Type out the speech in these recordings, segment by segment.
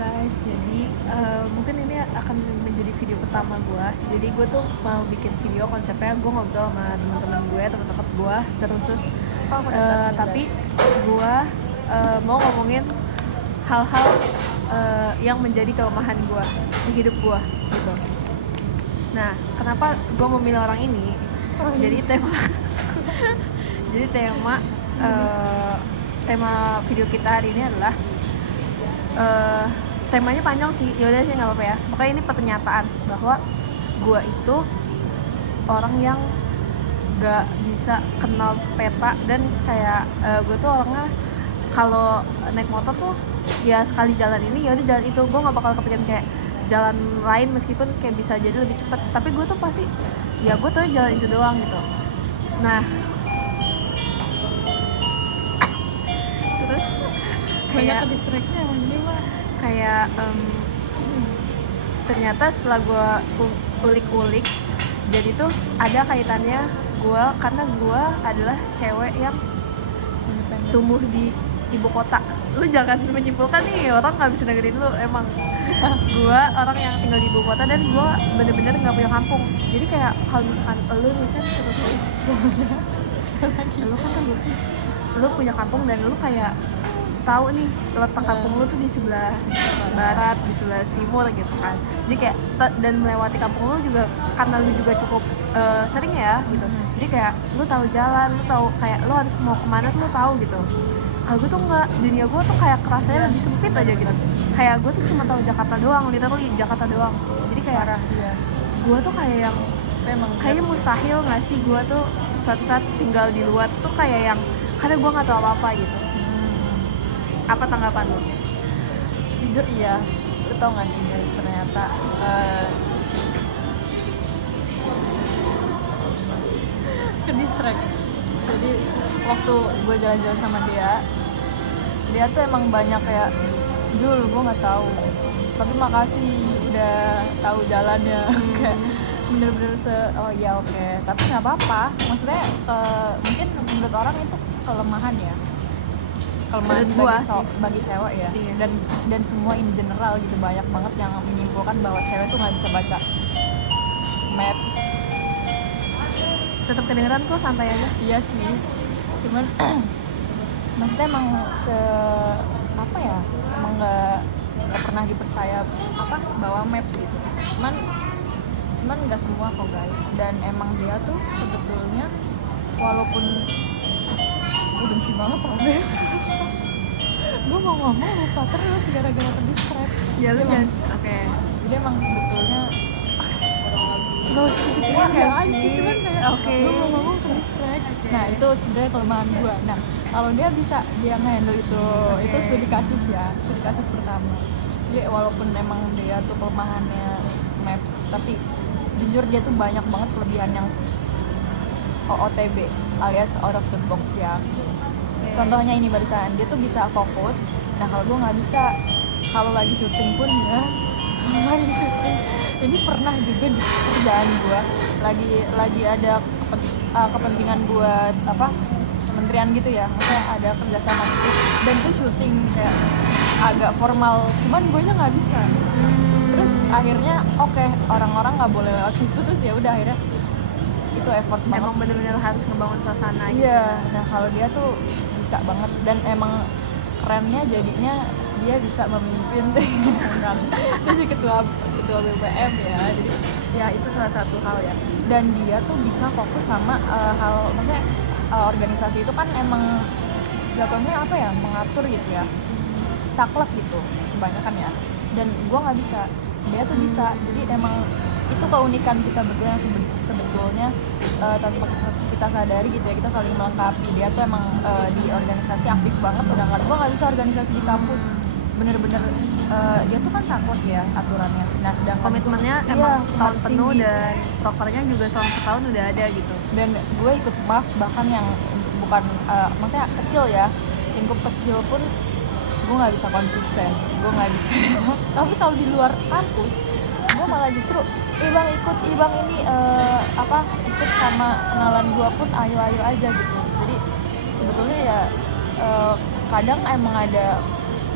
guys, jadi mungkin ini akan menjadi video pertama gue. Jadi gue tuh mau bikin video konsepnya gue ngobrol sama teman-teman gue, teman dekat gue, terus tapi gue mau ngomongin hal-hal yang menjadi kelemahan gue di hidup gue gitu. Nah, kenapa gue memilih orang ini? Jadi tema video kita hari ini adalah temanya panjang sih, yaudah sih nggak apa-apa ya. Makanya ini pernyataan bahwa gue itu orang yang nggak bisa kenal peta, dan kayak gue tuh orangnya kalau naik motor tuh ya sekali jalan ini yaudah jalan itu, gue nggak bakal kepikiran kayak jalan lain meskipun kayak bisa jadi lebih cepat, tapi gue tuh pasti ya gue tuh jalan itu doang gitu. Nah, terus kayak distractnya ini mah kayak ternyata setelah gue ulik-ulik, jadi tuh ada kaitannya gue karena gue adalah cewek yang tumbuh di ibu kota. Lu jangan menyimpulkan nih, orang nggak bisa dengerin lu. Emang gue orang yang tinggal di ibu kota dan gue bener-bener nggak punya kampung. Jadi kayak kalau misalkan lu nih kan lu kan khusus lu punya kampung dan lu kayak tahu nih letak kampung lu tuh di sebelah barat, di sebelah timur gitu kan. Jadi kayak dan melewati kampung lu juga karena lu juga cukup sering ya gitu. Jadi kayak lu tahu jalan, lu tahu kayak lu harus mau kemana tuh lu tahu gitu. Kalau gue tuh enggak, dunia gue tuh kayak kerasanya lebih sempit aja gitu. Kayak gue tuh cuma tahu Jakarta doang, literally Jakarta doang. Jadi kayak gue tuh kayak yang kayaknya mustahil nggak sih gue tuh suatu saat tinggal di luar tuh kayak yang karena gue nggak tahu apa-apa gitu. Apa tanggapan lo? jujur iya, lu tau gak sih guys, ternyata ke distract. Jadi waktu gue jalan-jalan sama dia tuh emang banyak kayak, Jul gue nggak tahu, tapi makasih udah tahu jalannya. Kayak bener-bener oh ya oke. Tapi nggak apa-apa, maksudnya mungkin menurut orang itu kelemahan ya, kelemahan bagi cewek ya. Iya. Dan semua in general gitu, banyak banget yang menyimpulkan bahwa cewek tuh nggak bisa baca maps. Tetap kedengeran kok, santai aja. Iya sih, cuman maksudnya emang apa ya, emang nggak pernah dipercaya bawa maps gitu. Cuman nggak semua kok guys, dan emang dia tuh sebetulnya walaupun benci banget sama gue. Gue mau ngomong lupa terus gara-gara terdistract. Ya lu jangan. Oke. Jadi emang sebetulnya Lo segitu ya sih. Cuman kayak gue mau ngomong terdistract. Nah itu sebenarnya kelemahan gue. Nah kalau dia bisa dia nge-handle itu studi kasus pertama. Jadi walaupun emang dia tuh kelemahannya maps, tapi jujur dia tuh banyak banget kelebihan yang OOTB alias out of the box ya. Contohnya ini barusan, dia tuh bisa fokus. Nah kalau gue nggak bisa, kalau lagi syuting pun ya, lagi syuting. Ini pernah juga di kerjaan gue, lagi ada kepentingan buat kementerian gitu ya, maksudnya ada kerjasama gitu, dan itu syuting kayak agak formal, cuman gue nya nggak bisa. Terus akhirnya orang-orang nggak boleh lewat situ, terus ya udah akhirnya itu effort banget. Emang bener-bener harus ngebangun suasana gitu. Iya, nah kalau dia tuh bisa banget, dan emang kerennya jadinya dia bisa memimpin dia sih ketua BPM ya, jadi ya itu salah satu hal ya. Dan dia tuh bisa fokus sama hal, maksudnya organisasi itu kan emang jatuhnya mengatur gitu ya, saklek gitu kebanyakan ya, dan gue nggak bisa, dia tuh bisa. Jadi emang itu keunikan kita berdua yang sebetulnya tanpa kita sadari gitu ya, kita saling melengkapi. Dia tuh emang di organisasi aktif banget, sedangkan gue nggak bisa organisasi di kampus. Bener-bener dia tuh kan saklek ya aturannya. Nah sedangkan komitmennya emang setahun penuh tinggi. Dan prokernya juga selama setahun udah ada gitu. Dan gue ikut MAF bahkan yang bukan maksudnya kecil ya, lingkup kecil pun gue nggak bisa konsisten, gue nggak bisa. Tapi kalau di luar kampus gue malah justru ibang ini ikut sama kenalan gue pun ayo aja gitu. Jadi sebetulnya ya kadang emang ada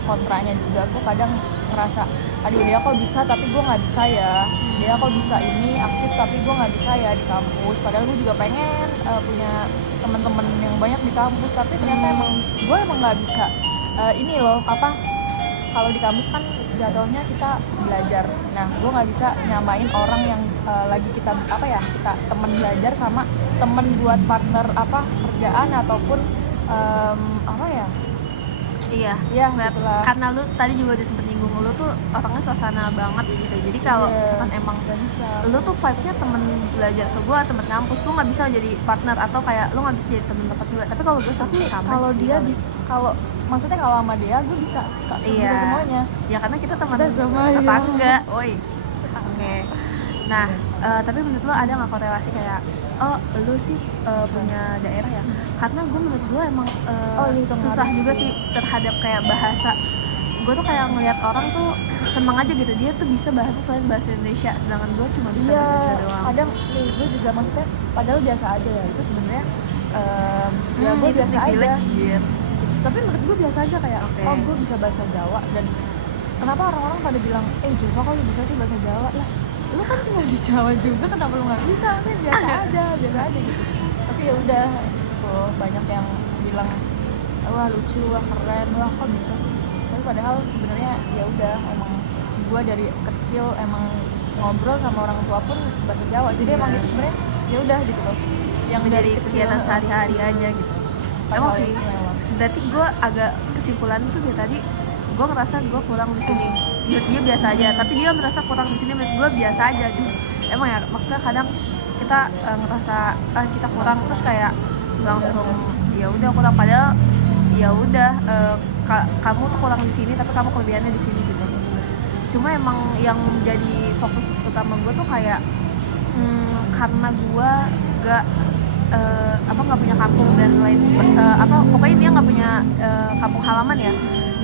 kontranya juga. Gue kadang ngerasa aduh dia kok bisa tapi gue nggak bisa ya, dia kok bisa ini aktif tapi gue nggak bisa ya di kampus, padahal gue juga pengen punya teman-teman yang banyak di kampus, tapi ternyata gue emang nggak bisa. Ini loh apa, kalau di kampus kan jatuhnya kita belajar, nah gue nggak bisa nyamain orang yang lagi kita apa ya, kita temen belajar sama temen buat partner apa kerjaan ataupun apa ya. Iya, gitulah. karena lu tadi juga udah sempet nyinggung, lu tuh orangnya suasana banget gitu. Jadi kalau misalkan emang lu tuh vibes-nya temen belajar ke gua, temen kampus, lu nggak bisa jadi partner atau kayak lu nggak bisa jadi temen dekat juga. Tapi kalau gue sama kalau dia kalau maksudnya kalau sama dia gue bisa bisa semuanya. Ya karena kita teman sama tetangga, woi. Oke. Nah, tapi menurut lo ada nggak korelasi kayak lu sih punya daerah ya? Karena menurut gue emang susah juga sih terhadap kayak bahasa. Gue tuh kayak ngelihat orang tuh seneng aja gitu, dia tuh bisa bahasa selain bahasa Indonesia, sedangkan gue cuma bisa bahasa Indonesia doang. Kadang gue juga maksudnya padahal biasa aja ya, itu sebenarnya ya gue biasa aja. Tapi menurut gue biasa aja kayak oh gue bisa bahasa Jawa, dan kenapa orang-orang pada bilang Jawa kok lu bisa sih bahasa Jawa, lah lu kan tinggal di Jawa juga, kenapa lu nggak bisa? Kan biasa aja gitu. Tapi ya udah tuh banyak yang bilang wah lucu, wah keren, wah kok bisa sih. Tapi padahal sebenarnya ya udah emang gue dari kecil emang ngobrol sama orang tua pun bahasa Jawa, jadi emang itu sebenarnya ya udah gitu loh, yang dari kegiatan sehari-hari aja gitu. Emang sih, berarti gue agak kesimpulan tuh dia tadi, gue ngerasa gue kurang di sini, menurut dia biasa aja, tapi dia merasa kurang di sini, menurut gue biasa aja gitu. Emang ya, maksudnya kadang kita ngerasa kita kurang, terus kayak langsung ya udah kurang, padahal ya udah kamu tuh kurang di sini, tapi kamu kelebihannya di sini gitu. Cuma emang yang jadi fokus utama gue tuh kayak karena gue nggak punya kampung dan lain pokoknya dia nggak punya kampung halaman ya,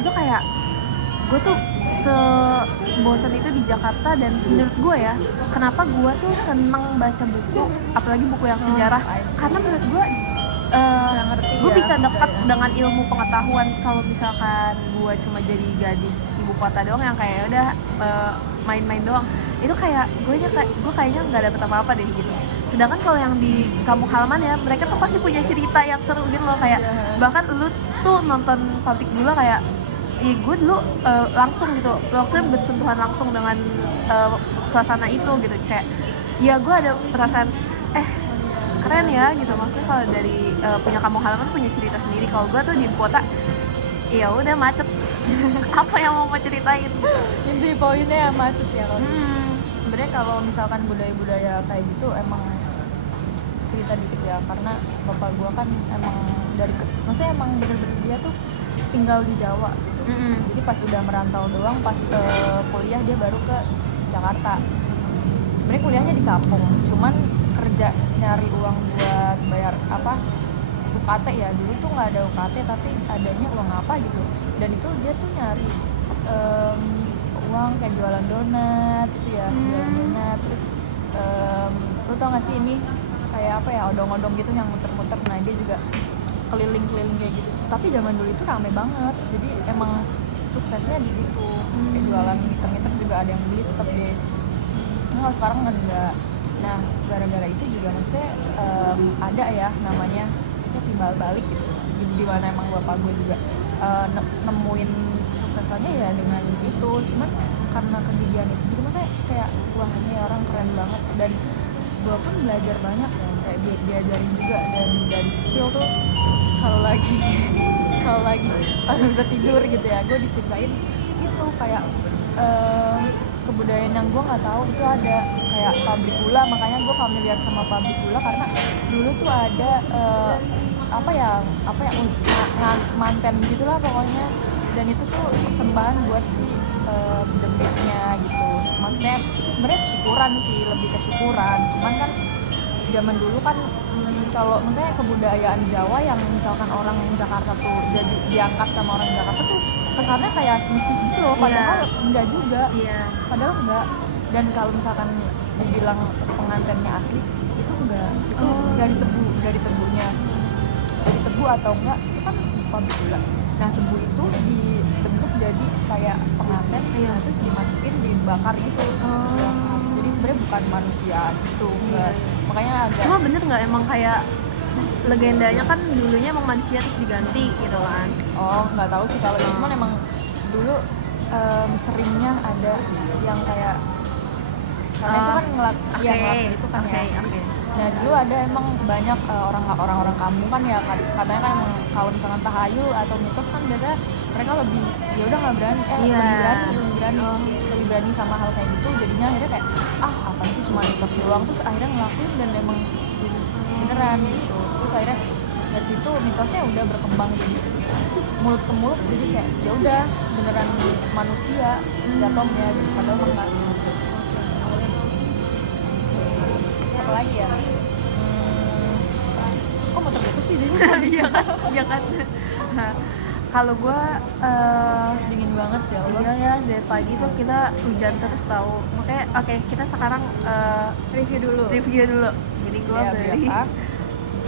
itu kayak gue tuh sebosan itu di Jakarta. Dan menurut gue ya, kenapa gue tuh seneng baca buku, apalagi buku yang sejarah, karena menurut gue gue bisa dekat dengan ilmu pengetahuan. Kalau misalkan gue cuma jadi gadis ibu kota doang yang kayak udah main-main doang, itu kayak gue kayaknya nggak dapet apa-apa deh gitu. Sedangkan kalau yang di kampung halaman ya, mereka tuh pasti punya cerita yang seru gitu loh, kayak bahkan lu tuh nonton Pabrik Gula kayak gue dulu langsung bersentuhan langsung dengan suasana itu gitu, kayak ya gue ada perasaan keren ya gitu. Maksudnya kalau dari punya kampung halaman punya cerita sendiri. Kalau gue tuh di kota ya udah macet. Apa yang mau ceritain? Inti poinnya macet ya kalau. Sebenarnya kalau misalkan budaya-budaya kayak gitu emang cerita dikit ya, karena bapak gue kan emang maksudnya emang bener-bener dia tuh tinggal di Jawa gitu. Jadi pas udah merantau doang, pas kuliah dia baru ke Jakarta. Sebenarnya kuliahnya di kampung, cuman kerja nyari uang buat bayar UKT ya, dulu tuh nggak ada UKT tapi adanya uang apa gitu, dan itu dia tuh nyari uang kayak jualan donat gitu ya, jualan donat. Terus lu tau gak sih ini kayak odong-odong gitu yang muter-muter, nah dia juga keliling-keliling kayak gitu. Tapi zaman dulu itu rame banget, jadi emang suksesnya di situ. Kayak jualan ngiter-ngiter juga ada yang beli tetap deh. Nah kalau sekarang kan enggak. Nah gara-gara itu juga maksudnya ada ya namanya saya timbal balik gitu, di mana emang bapak gue juga nemuin suksesannya ya dengan itu. Cuman karena kejadian itu jadi maksudnya kayak wah ini orang keren banget, dan gue pun belajar banyak ya, kayak diajarin juga. Dan dari kecil tuh kalau lagi bisa tidur gitu ya, gue diceritain itu kayak kebudayaan yang gue nggak tahu itu ada kayak pabrik gula. Makanya gue familiar sama pabrik gula karena dulu tuh ada manten gitulah pokoknya, dan itu tuh persembahan buat si demitnya gitu. Maksudnya itu sebenarnya syukuran sih, lebih ke syukuran. Cuman kan zaman dulu kan kalau misalnya kebudayaan Jawa yang misalkan orang Jakarta tuh jadi diangkat sama orang Jakarta tuh kesannya kayak mistis gitu loh, padahal enggak juga. Padahal enggak. Dan kalau misalkan dibilang pengantinnya asli itu enggak, itu dari tebu atau enggak itu kan pabrik gula. Nah tebu itu dibentuk jadi kayak pengantin, Iya. terus dimasukin dibakar gitu. Jadi sebenarnya bukan manusia gitu, enggak. Makanya agak Cuma bener nggak emang kayak legendanya kan dulunya emang manusia terus diganti gitu kan? nggak tahu sih kalau itu, cuman emang dulu seringnya ada yang kayak karena itu kan ngelakuin itu kan ya. Oke. Nah dulu ada emang banyak orang-orang kampung kan ya, katanya kan emang kalau misalkan tahayul atau mitos kan biasanya mereka lebih ya udah nggak berani, Iya. lebih berani sama hal kayak gitu, jadinya akhirnya kayak apa sih cuma mitos doang, terus akhirnya ngelakuin dan emang jadi beneran gitu. Terus akhirnya dari situ mitosnya udah berkembang jadi mulut ke mulut, jadi kayak ya udah beneran manusia jatuhnya gitu, padahal mah nggak gitu. Apa lagi ya? Kok motor gitu sih dia? Iya kan. Nah, kalau gue Dingin banget ya Allah. iya ya dari pagi tuh kita hujan terus tahu, makanya oke, kita sekarang Review dulu. Jadi gue Ya, beli apa?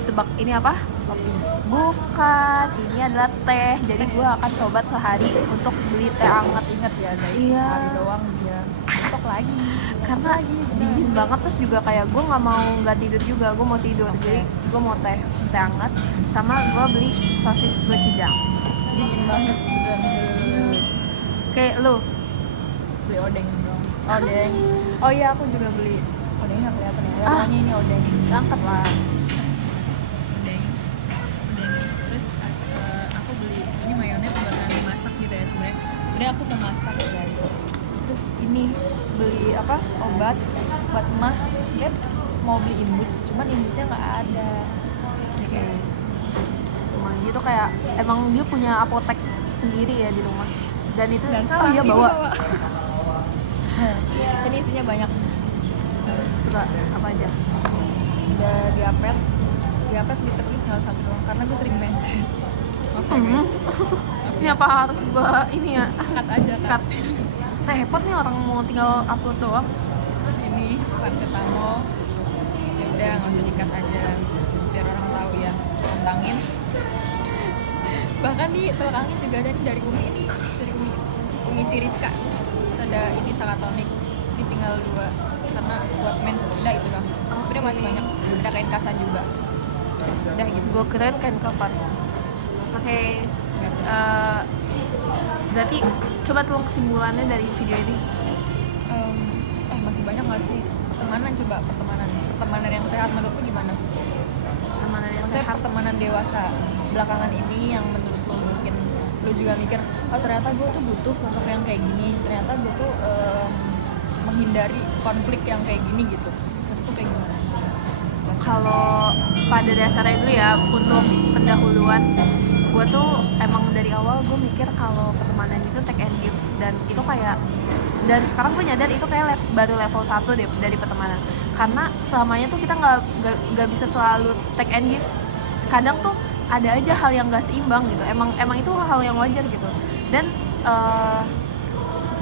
tebak ini apa? Kopi. Bukan, ini adalah teh. Jadi gue akan coba sehari untuk beli teh hangat Ingat ya, dari Iya. sehari doang dia. Besok lagi. karena dingin banget, terus juga kayak gue nggak mau nggak tidur juga, gue mau tidur. Jadi gue mau teh hangat, sama gue beli sosis gochujang. Dingin banget dan Kayak lu beli odeng dong. odeng. Oh iya, aku juga beli. Odengnya nggak kelihatan ya. Pokoknya ini odeng. Angkat lah. Odeng. Terus aku beli ini mayones buat nanti masak gitu ya sebenarnya. Sebenarnya aku mau masak guys. Terus ini beli obat buat emah. Lihat mau beli imbus, cuman imbusnya nggak ada. Oke. Emang dia tuh kayak emang dia punya apotek sendiri ya di rumah. Dan itu salah, iya ini bawa. Ini isinya banyak. Coba apa aja? Udah diapet literally tinggal satu doang karena gue sering mencet. Oke guys. Ini apa harus gua ini ya? Cut aja Cut. Repot nih orang mau tinggal upload doang. Terus ini paracetamol. Ya udah nggak usah dikat aja biar orang tahu ya. Tentangin. Bahkan nih telur angin juga ada nih dari Umi Siriska. Terus ada ini Sakatonik. Ini tinggal 2 karena buat mens udah itu dong. Sebenarnya masih banyak. Ada kain kasan juga. Udah gitu. Gue keren kan cover. Oke. Berarti coba tolong kesimpulannya dari video ini. Masih banyak nggak sih pertemanan yang sehat menurutku gimana? Pertemanan yang Maksudnya sehat. pertemanan dewasa belakangan ini yang menurut lo mungkin lo juga mikir ternyata gue tuh butuh sosok yang kayak gini, ternyata gue tuh menghindari konflik yang kayak gini gitu. Itu kayak gimana? Kalau pada dasarnya dulu ya, untuk pendahuluan, gue tuh emang dari awal gue mikir kalau pertemanan itu take and give, dan itu kayak, dan sekarang gue nyadar itu kayak baru level 1 deh dari pertemanan, karena selamanya tuh kita nggak bisa selalu take and give. Kadang tuh ada aja hal yang nggak seimbang gitu, emang itu hal yang wajar gitu. Dan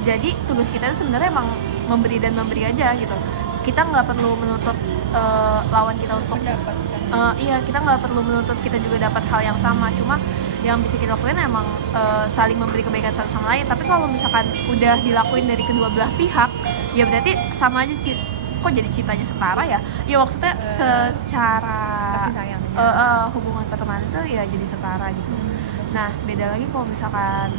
jadi tugas kita itu sebenarnya emang memberi dan memberi aja gitu. Kita nggak perlu menuntut lawan kita untuk Mendapatkan iya, kita nggak perlu menuntut kita juga dapat hal yang sama. Cuma yang bisa kita lakuin emang saling memberi kebaikan satu sama lain. Tapi kalau misalkan udah dilakuin dari kedua belah pihak, ya berarti sama aja. Kok jadi cintanya setara ya? Ya maksudnya secara kasih sayang. hubungan pertemanan itu ya jadi setara gitu. Nah, beda lagi kalau misalkan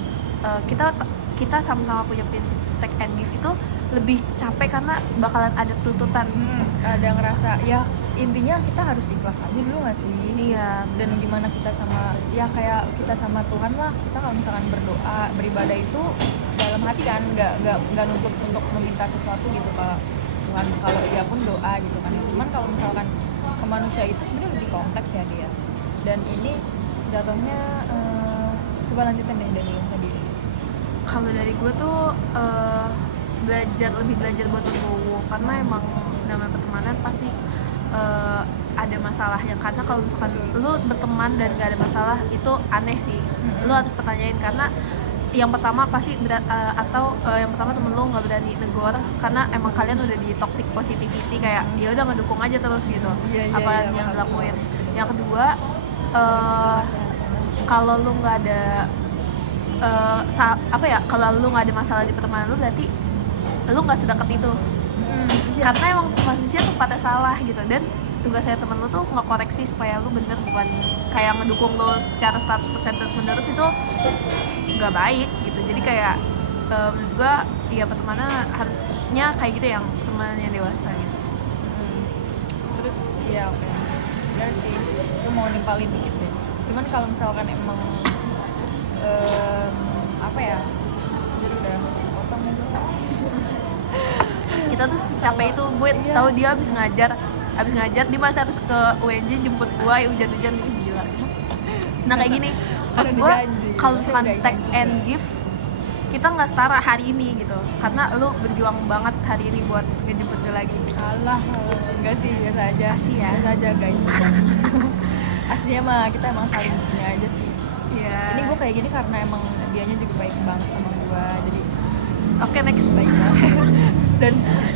kita sama-sama punya prinsip take and give, itu lebih capek karena bakalan ada tuntutan. Ada ngerasa ya intinya kita harus ikhlas aja dulu nggak sih? Iya. Dan gimana kita sama ya kayak kita sama Tuhan lah, kita kalau misalkan berdoa beribadah itu dalam hati kan, nggak nuntut untuk meminta sesuatu gitu kalau Tuhan, kalau dia pun doa gitu kan. Cuman kalau misalkan ke manusia itu sebenarnya lebih kompleks ya dia. Dan ini jatuhnya coba lanjutin deh dari yang tadi. Kalau dari gue tuh lebih belajar buat legowo, karena emang namanya pertemanan pasti ada masalahnya. Karena kalau misalkan lu berteman dan gak ada masalah, itu aneh sih. Lu harus pertanyain, karena yang pertama pasti yang pertama temen lu nggak berani negor karena emang kalian udah di toxic positivity, kayak dia udah ngedukung aja terus gitu yang dilakuin. Yang kedua, kalau lu nggak ada apa ya, kalau lu nggak ada masalah di pertemanan lu berarti lu nggak sedekat itu. Iya. Karena emang manusia tuh pada salah gitu, dan tugasnya temen lu tuh ngekoreksi supaya lu bener, bukan kayak ngedukung lu secara 100% terus menerus. Itu nggak baik gitu. Jadi kayak menurut gua ya pertemanan harusnya kayak gitu, yang pertemanan yang dewasa gitu. Terus ya oke, benar sih, lu mau nimpalin dikit deh. Cuman kalau misalkan emang apa ya, jadi udah kosong aja. Kita tuh capek itu, gue tahu dia habis ngajar dia masih harus ke UNJ jemput gue, hujan-hujan nih, gila. Nah kayak gini, maksud gue kalau misalkan take and give, kita nggak setara hari ini gitu, karena lu berjuang banget hari ini buat ngejemput gue lagi. Alah, enggak sih, biasa aja. Asli ya? Biasa aja guys. Aslinya mah kita emang saling punya aja sih. Iya. Ini gue kayak gini karena emang dianya juga baik banget sama gue, jadi Oke, next. baik banget.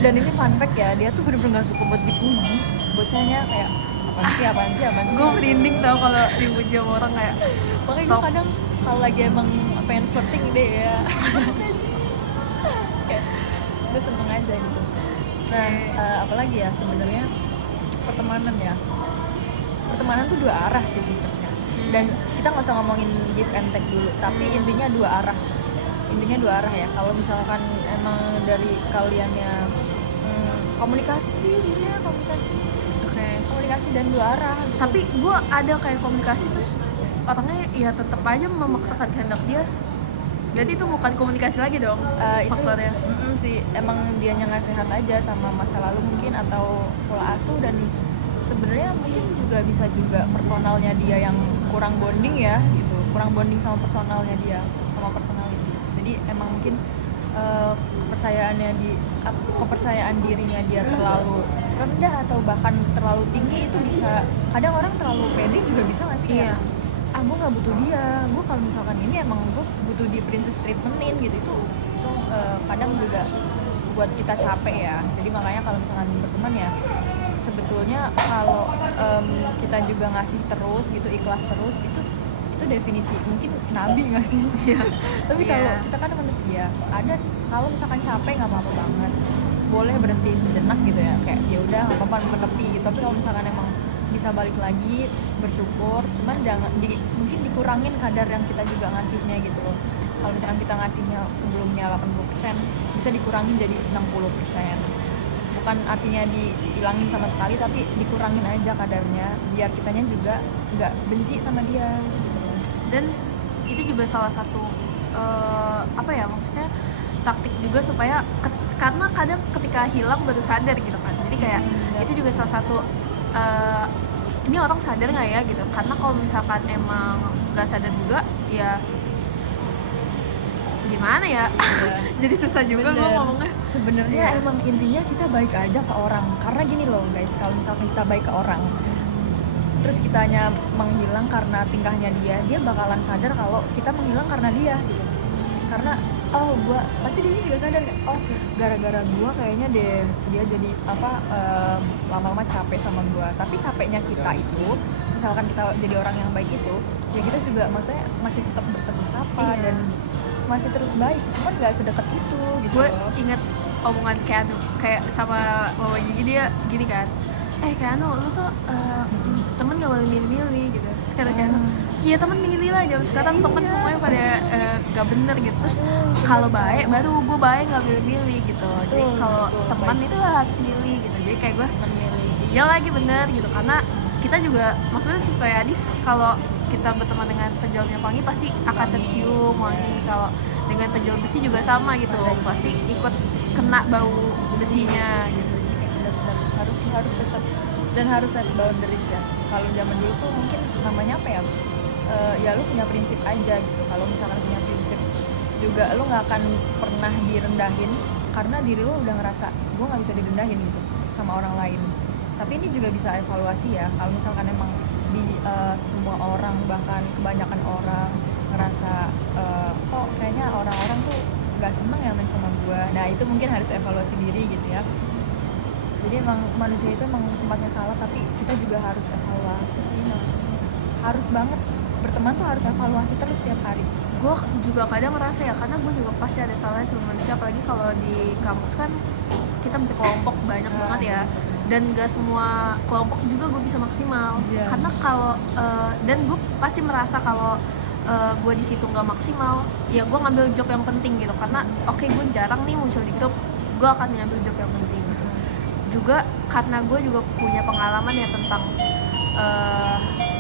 dan ini fun fact ya, dia tuh bener-bener gak suka buat dipuji. Bocahnya kayak apaan sih. Gue merinding tau kalau dipuji sama orang, kayak Makanya gue stop. kadang kalau lagi emang pengen flirting deh ya. Kayak gue seneng aja gitu. Nah, apalagi ya sebenarnya pertemanan tuh dua arah sih sebenarnya. Dan kita nggak usah ngomongin give and take dulu, tapi intinya dua arah ya. Kalau misalkan emang dari kaliannya komunikasi sebenarnya Oke. komunikasi dan dua arah gitu. Tapi gue ada kayak komunikasi terus orangnya ya tetap aja memaksakan kehendak dia, jadi itu bukan komunikasi lagi dong faktornya. Itu sih emang dianya nggak sehat aja sama masa lalu mungkin, atau pola asuh, dan sebenarnya mungkin juga bisa juga personalnya dia yang kurang bonding ya gitu, kurang bonding sama personalnya dia, sama personality. Jadi emang mungkin kepercayaan dirinya dia terlalu rendah atau bahkan terlalu tinggi. Itu bisa, kadang orang terlalu pede juga bisa nggak sih? Iya. Gue nggak butuh dia, gue kalau misalkan ini emang gue butuh di princess treatmentin gitu. Itu kadang juga buat kita capek ya. Jadi makanya kalau misalkan berteman ya, sebetulnya kalau kita juga ngasih terus gitu, ikhlas terus, itu definisi mungkin nabi nggak sih? Tapi kalau kita kan manusia, ada kalau misalkan capek nggak apa-apa banget, boleh berhenti sejenak gitu ya, kayak ya udah nggak apa-apa, menepi gitu. Tapi kalau misalkan emang bisa balik lagi, bersyukur, cuman jangan mungkin dikurangin kadar yang kita juga ngasihnya gitu loh. Kalau misalkan kita ngasihnya sebelumnya 80%, bisa dikurangin jadi 60%. Bukan artinya dihilangin sama sekali, tapi dikurangin aja kadarnya, biar kitanya juga nggak benci sama dia gitu. Dan itu juga salah satu apa ya, maksudnya taktik juga supaya karena kadang ketika hilang baru sadar gitu kan. Jadi kayak itu juga salah satu ini orang sadar nggak ya gitu, karena kalau misalkan emang nggak sadar juga ya gimana ya. Jadi susah juga gue ngomongnya. Sebenarnya emang intinya kita baik aja ke orang, karena gini loh guys, kalau misalkan kita baik ke orang terus kitanya menghilang karena tingkahnya dia bakalan sadar kalau kita menghilang karena dia gitu. Karena gua pasti dia juga sadar kan, gara-gara gua kayaknya dia jadi lama-lama capek sama gua. Tapi capeknya kita itu, misalkan kita jadi orang yang baik itu, ya kita juga maksudnya masih tetap bertegur sapa dan masih terus baik, cuman nggak sedekat itu gitu. Gue inget omongan Keanu kayak sama Mama Gigi, dia gini kan, Keanu lu tuh temen gak boleh milih-milih gitu. Sekarang Keanu, iya temen milih lah, zaman sekarang temen semuanya pada gak bener gitu. Terus kalau baik baru gue baik, gak milih-milih gitu. Jadi kalau teman itu harus milih gitu. Jadi kayak gue memilih, iya lagi bener gitu, karena kita juga maksudnya sesuai hadis, kalau kita berteman dengan penjualnya wangi pasti akan tercium wangi. Kalau dengan penjual besi juga sama gitu, pasti ikut kena bau besinya gitu. Jadi kayak benar-benar harus tetap, dan harus set boundaries ya. Kalau zaman dulu tuh mungkin namanya apa ya, ya lu punya prinsip aja gitu. Kalau misalkan punya prinsip juga, lu nggak akan pernah direndahin karena diri lu udah ngerasa gue nggak bisa direndahin gitu sama orang lain. Tapi ini juga bisa evaluasi ya, kalau misalkan emang di semua orang, bahkan kebanyakan orang ngerasa kok kayaknya orang-orang tuh nggak seneng ya main sama gue. Nah itu mungkin harus evaluasi diri gitu ya. Jadi emang manusia itu emang tempatnya salah, tapi kita juga harus evaluasi sih, harus banget berteman tuh harus evaluasi terus tiap hari. Gue juga kadang merasa ya, karena gue juga pasti ada salahnya sebagai manusia, apalagi kalau di kampus kan kita bentuk kelompok banyak banget ya, dan gak semua kelompok juga gue bisa maksimal. Karena kalau dan gue pasti merasa kalau gue di situ nggak maksimal, ya gue ngambil job yang penting gitu, karena oke, gue jarang nih muncul di grup, gue akan ngambil job yang penting gitu. Juga karena gue juga punya pengalaman ya tentang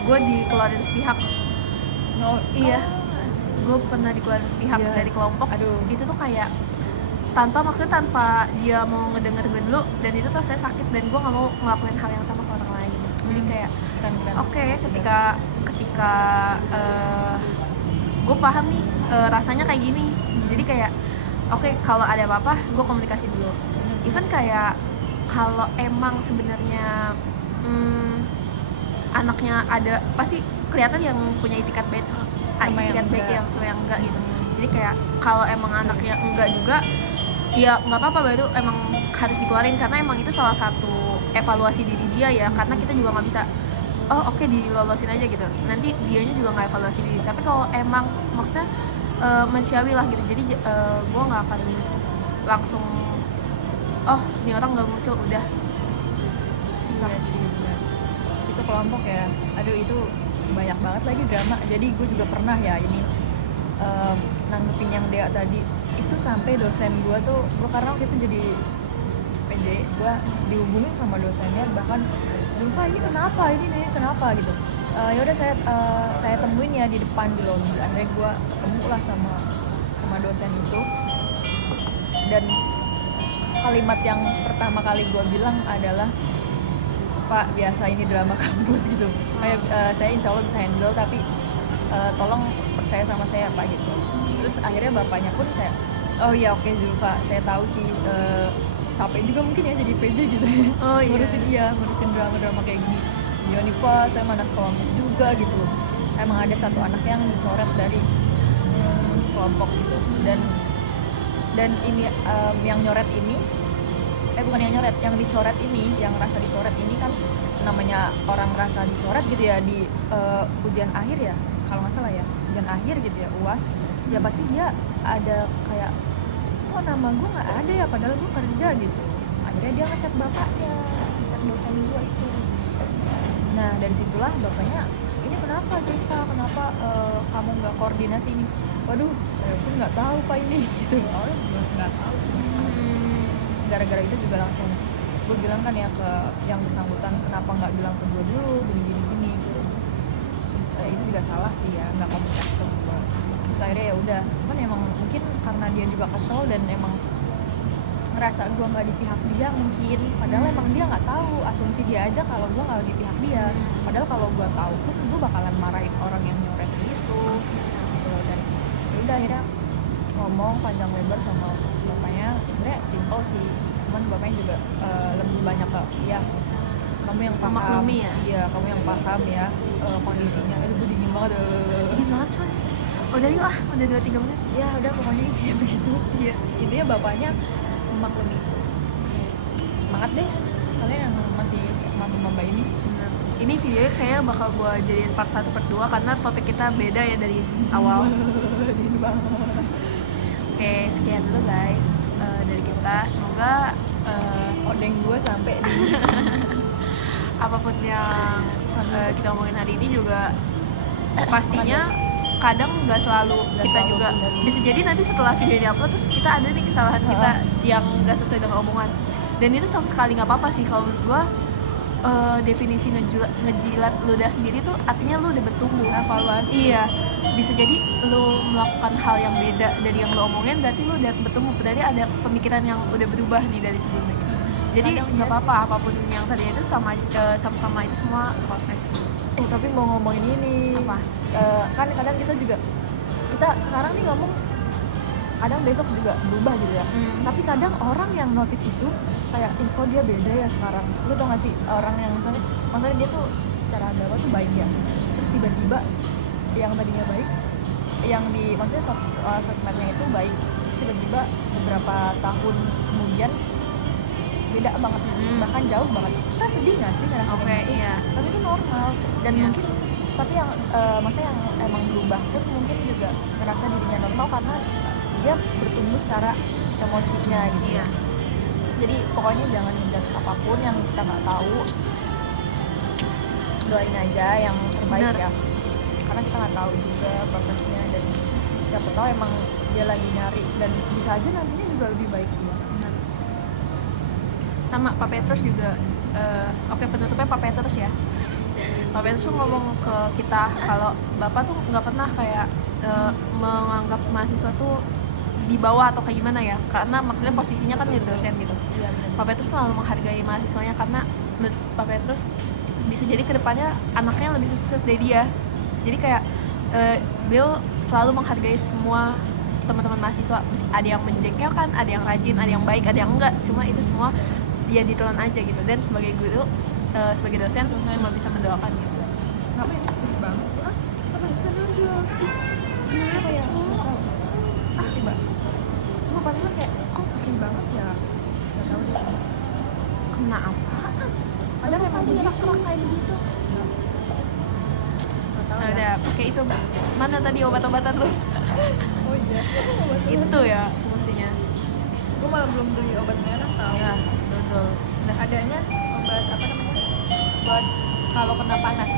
gue dikeluarin sepihak. Iya, gue pernah dikeluarin sepihak dari kelompok. Itu tuh kayak maksudnya tanpa dia mau ngedenger gue dulu, dan itu tuh saya sakit, dan gue nggak mau ngelakuin hal yang sama ke orang lain. Jadi kayak oke, ketika gue paham nih rasanya kayak gini, jadi kayak oke, kalau ada apa-apa gue komunikasi dulu. Even kayak kalau emang sebenarnya anaknya ada, pasti kelihatan yang punya itikat baik sama yang enggak gitu. Jadi kayak kalau emang anaknya enggak juga, ya nggak apa-apa, baru emang harus dikeluarin, karena emang itu salah satu evaluasi diri dia ya, karena kita juga nggak bisa oke, dilolosin aja gitu, nanti dianya juga nggak evaluasi diri. Tapi kalau emang maksudnya manusiawi lah gitu, jadi gue nggak akan langsung ini orang nggak muncul udah susah sih. Itu kelompok ya, aduh itu banyak banget lagi drama. Jadi gue juga pernah ya ini nanggepin yang Dea tadi itu, sampai dosen gue tuh, gue karena waktu itu jadi PJ, gue dihubungin sama dosennya, bahkan Zulfa ini kenapa gitu. Ya udah saya temuin ya di depan di lobby. Akhirnya gue ketemu lah sama dosen itu, dan kalimat yang pertama kali gue bilang adalah, Pak, biasa ini drama kampus gitu. Saya insya Allah bisa handle, tapi tolong percaya sama saya Pak gitu. Terus akhirnya bapaknya pun kayak, oh iya oke Zulfa, saya tahu sih capek juga mungkin ya jadi PJ gitu ya. Ngurusin drama-drama kayak gini. Iya nih Pak, saya mana sekelompok juga gitu. Emang ada satu anak yang dicoret dari kelompok gitu, dan ini yang nyoret ini bukan yang nyoret, yang dicoret ini, yang rasa dicoret ini kan namanya orang rasa dicoret gitu ya di ujian akhir ya, kalau nggak salah ya, ujian akhir gitu ya, UAS ya, pasti dia ada kayak, kok nama gue nggak ada ya, padahal gue kerja gitu. Akhirnya dia ngechat bapaknya, ngechat dosen gue itu. Nah dari situlah bapaknya, ini kenapa Zulfa, kenapa kamu nggak koordinasi ini? Waduh, saya pun nggak tahu Pak ini gitu. Awalnya nggak tahu sih. Gara-gara itu juga langsung gue bilang kan ya ke yang bersangkutan, kenapa nggak bilang ke gue dulu gini gitu. Itu juga salah sih ya, nggak komunikasi ke gue. Terus akhirnya ya udah, cuman emang mungkin karena dia juga kesel dan emang ngerasa gue nggak di pihak dia mungkin, padahal emang dia nggak tahu, asumsi dia aja kalau gue nggak di pihak dia, padahal kalau gue tahu pun gue bakalan marahin orang yang nyoret gitu. Dan ya udah akhirnya ngomong panjang lebar sama bapaknya. Sebenarnya simple sih, cuman bapaknya juga lebih banyak ke ya kamu yang paham. Memaklumi ya? Iya, kamu yang paham ya kondisinya. Itu gue dingin banget. Dingin banget coy. Udah yuk udah 2-3 menit. Ya udah, pokoknya intinya begitu. Iya, intinya bapaknya memaklumi itu. Semangat deh kalian yang masih maba ini. Ini videonya kayaknya bakal gue jadiin part 1, part 2, karena topik kita beda ya dari awal. Oke, sekian dulu guys dari kita. Semoga odeng gue sampai di apapun yang kita omongin hari ini juga pastinya kadang nggak selalu kita juga bisa jadi nanti setelah video ini upload terus kita ada nih kesalahan kita yang nggak sesuai dengan omongan, dan itu sama sekali nggak apa-apa sih. Kalau menurut gue definisi ngejilat ludah sendiri tuh artinya lu udah bertumbuh. evaluasi. Iya, bisa jadi lu melakukan hal yang beda dari yang lu omongin, berarti lu udah bertumbuh, berarti ada pemikiran yang udah berubah nih dari sebelumnya gitu. Jadi nggak apa-apa, apapun yang tadinya itu sama-sama itu semua proses. Tapi mau ngomongin ini Apa? Kan kadang kita sekarang nih ngomong, kadang besok juga berubah gitu ya. Tapi kadang orang yang notice itu kayak, kok dia beda ya sekarang. Lu tau gak sih orang yang maksudnya dia tuh secara agama tuh baik ya, terus tiba-tiba yang tadinya baik, yang di maksudnya sosmednya itu baik, terus tiba-tiba beberapa tahun kemudian beda banget, bahkan jauh banget. Kita sedih gak sih ngerasain itu? Iya. Tapi itu normal, dan mungkin tapi yang maksudnya yang emang berubah pun mungkin juga ngerasa dirinya normal karena dia bertumbuh secara emosinya gitu. Iya. Jadi pokoknya jangan menjudge apapun yang kita nggak tahu, doain aja yang terbaik. Bener. Ya karena kita nggak tahu juga prosesnya, dan siapa tahu emang dia lagi nyari dan bisa aja nantinya juga lebih baik dia. Benar. Sama Pak Petrus juga, oke penutupnya Pak Petrus ya. Pak Petrus tuh ngomong ke kita kalau Bapak tuh nggak pernah kayak menganggap mahasiswa tuh di bawah atau kayak gimana ya, karena maksudnya posisinya kan jadi dosen gitu. Iya benar. Pak Petrus selalu menghargai mahasiswanya karena menurut Pak Petrus bisa jadi kedepannya anaknya lebih sukses dari dia. Jadi kayak beliau selalu menghargai semua teman-teman mahasiswa, ada yang menjengkelkan, ada yang rajin, ada yang baik, ada yang enggak, cuma itu semua dia ditelan aja gitu. Dan sebagai guru, sebagai dosen cuma bisa mendoakan gitu. Kenapa ini bagus banget? Apa bisa aja? Kenapa ya? Tiba. Cuma paling kayak kok keren banget ya? Gak tahu deh. Kena apa? Ada memang dia kayak begitu. Nah, udah pakai itu. Mana tadi obat-obatan lu? Oh iya. Itu ya fungsinya. Gue malah belum beli obat merah tau. Ya, dodol. Nah, Adanya obat apa namanya? Buat kalau kena panas.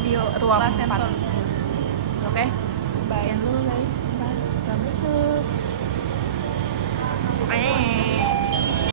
Bio ruang placenta. 4. Oke. Sekian dulu guys. Bye. Assalamualaikum. Bye.